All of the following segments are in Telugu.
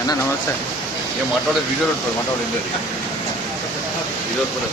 అన్న నమస్తే. ఏం మాట్లాడే వీడియోలు ఉంటుంది మాట్లాడలేదు వీడియోలు కూడా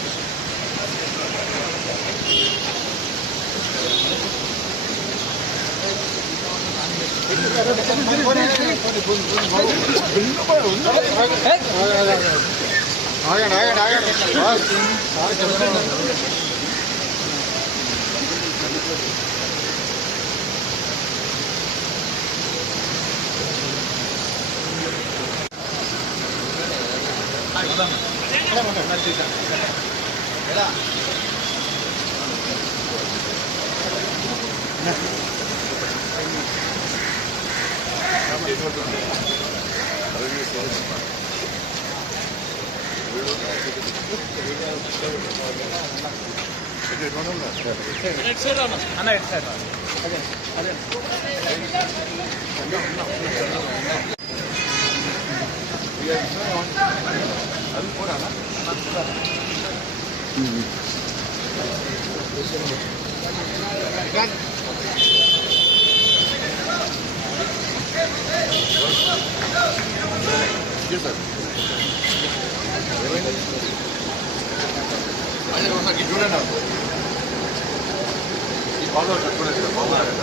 అన్న ఎట్ సైడ్ అదే అదే అది కూడా సార్ చూడండి ఈ బాగా చూడండి సార్ బాగున్నారా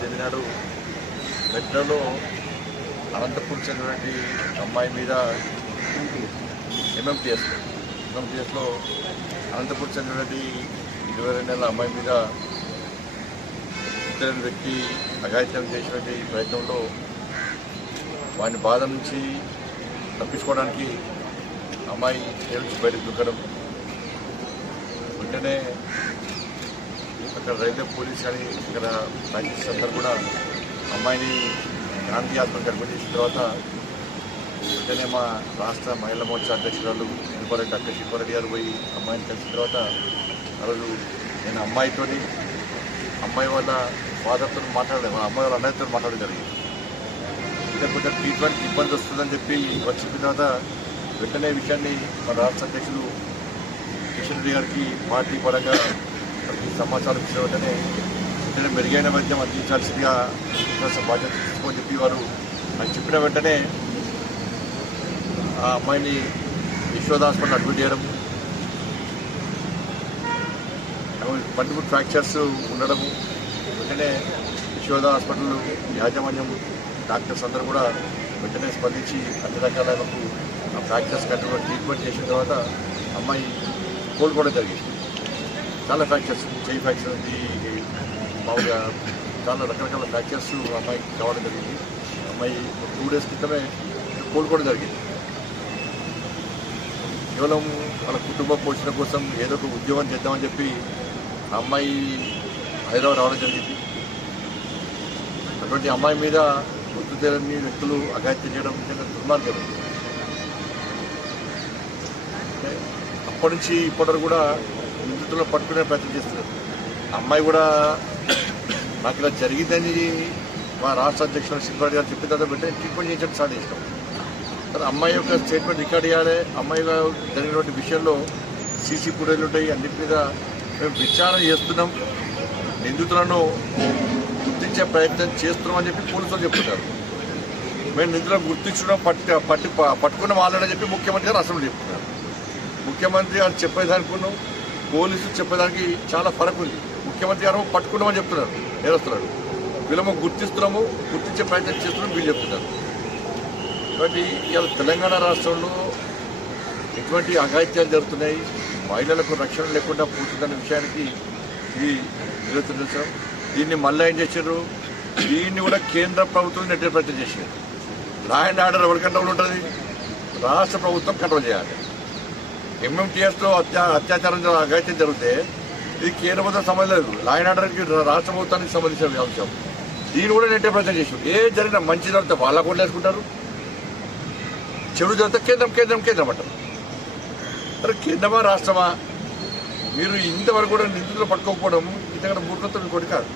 చెందినాడు మెట్రోలో అనంతపూర్ చెందినటువంటి అమ్మాయి మీద ఎంఎంటీఎస్లో అనంతపూర్ చెందినటువంటి 22 నెలల అమ్మాయి మీద ఇతర వ్యక్తి అఘాయిత్యం చేసినటువంటి ప్రయత్నంలో వాని బాధ నుంచి తప్పించుకోవడానికి అమ్మాయి ఏడ్చి బయటకు దుక్కడం వెంటనే అక్కడ రైల్వే పోలీస్ కానీ ఇక్కడ బ్యాంకింగ్స్ అందరూ కూడా అమ్మాయిని గాంధీ ఆసుపత్రికి అడ్మిట్ చేసిన తర్వాత వెంటనే మా రాష్ట్ర మహిళా మోర్చా అధ్యక్షురాలు ఇందుకోరెడ్డి అక్క శివరెడ్డి గారు పోయి అమ్మాయిని కలిసిన తర్వాత ఆ రోజు నేను అమ్మాయి వాళ్ళ ఫాదర్తో మాట్లాడలేదు, మా అమ్మాయి వాళ్ళ అన్నయ్యతో మాట్లాడడం జరిగింది. ఇంకా కొంచెం ట్రీట్మెంట్ ఇబ్బంది వస్తుందని చెప్పి వచ్చిన తర్వాత వెంటనే విషయాన్ని మా రాష్ట్ర అధ్యక్షులు కిషన్ రెడ్డి గారికి పార్టీ పరంగా సమాచారం ఇచ్చిన వెంటనే మెరుగైన వైద్యం అందించాల్సిందిగా బాధ్యత తీసుకోని చెప్పి వారు నాకు చెప్పిన వెంటనే ఆ అమ్మాయిని యశోద హాస్పిటల్ అడ్మిట్ చేయడం, మల్టిపుల్ ఫ్రాక్చర్స్ ఉండడము, వెంటనే యశోద హాస్పిటల్ యాజమాన్యం డాక్టర్స్ అందరూ కూడా వెంటనే స్పందించి అన్ని రకాల ఆ ఫ్రాక్చర్స్ కట్టుకుని ట్రీట్మెంట్ చేసిన తర్వాత అమ్మాయి కోలుకోవడం జరిగింది. చాలా ఫ్రాక్చర్స్, చెయ్యి ఫ్రాక్చర్, మామూలుగా చాలా రకరకాల ఫ్రాక్చర్స్ అమ్మాయికి కావడం జరిగింది. అమ్మాయి 2 డేస్ క్రితమే కోలుకోవడం జరిగింది. కేవలం వాళ్ళ కుటుంబ పోషణ కోసం ఏదో ఒక ఉద్యోగం చేద్దామని చెప్పి అమ్మాయి హైదరాబాద్ రావడం జరిగింది. అటువంటి అమ్మాయి మీద గుర్తు తెలియని వ్యక్తులు అఘాయిత్యం చేయడం నిజంగా దుర్మార్గం. అప్పటి నుంచి ఇప్పటి కూడా నిందితులను పట్టుకునే ప్రయత్నం చేస్తున్నారు. అమ్మాయి కూడా నాకు ఇలా జరిగిందని మా రాష్ట్ర అధ్యక్షుడు శివరెడ్డి గారు చెప్పిన తర్వాత వెంటనే ట్రీట్మెంట్ చేయించడం స్టార్ట్ చేస్తాం. కానీ అమ్మాయి యొక్క స్టేట్మెంట్ రికార్డ్ చేయాలి. అమ్మాయి జరిగినటువంటి విషయంలో సీసీ ఫుటేజ్లు ఉంటాయి, అన్నింటి మీద మేము విచారణ చేస్తున్నాం, నిందితులను గుర్తించే ప్రయత్నం చేస్తున్నామని చెప్పి పోలీసులు చెప్తున్నారు. మేము నిందితులను గుర్తించడం పట్టుకున్న వాళ్ళని చెప్పి ముఖ్యమంత్రి గారు అసెంబ్లీ చెప్తున్నారు. ముఖ్యమంత్రి గారు చెప్పేదానికి పోలీసులు చెప్పేదానికి చాలా ఫరక్ ఉంది. ముఖ్యమంత్రి గారు పట్టుకున్నామని చెప్తున్నారు, నేరస్తున్నారు. వీళ్ళము గుర్తిస్తున్నాము, గుర్తించే ప్రయత్నం చేస్తున్నాం వీళ్ళు చెప్తున్నారు. కాబట్టి ఇవాళ తెలంగాణ రాష్ట్రంలో ఎటువంటి అఘాయిత్యాలు జరుగుతున్నాయి, మహిళలకు రక్షణ లేకుండా పోతుందనే విషయానికి ఇది నిరసన. దీన్ని మళ్ళీ ఏం చేశారు, దీన్ని కూడా కేంద్ర ప్రభుత్వం నెట్టే ప్రయత్నం చేశారు. లా అండ్ ఆర్డర్ ఎవరి కంట్రోల్ ఉంటుంది, రాష్ట్ర ప్రభుత్వం కంట్రోల్ చేయాలి. MMTS లో అత్యాచారం అఘాయిత్యం జరిగితే ఇది కేంద్ర ప్రభుత్వం సంబంధం లేదు, లా అండ్ ఆర్డర్కి రాష్ట్ర ప్రభుత్వానికి సంబంధించిన అంశం. దీన్ని కూడా నెట్టే ప్రయత్నం చేసాం. ఏ జరిగినా మంచి జరిగితే వాళ్ళ కూడా వేసుకుంటారు, చెడు జరిగితే కేంద్రం కేంద్రం కేంద్రం అంటారు. మరి కేంద్రమా రాష్ట్రమా? మీరు ఇంతవరకు కూడా నిందితులు పట్టుకోకపోవడం ఇంతకంటే మూర్ఖత్వం ఇంకోటి కాదు.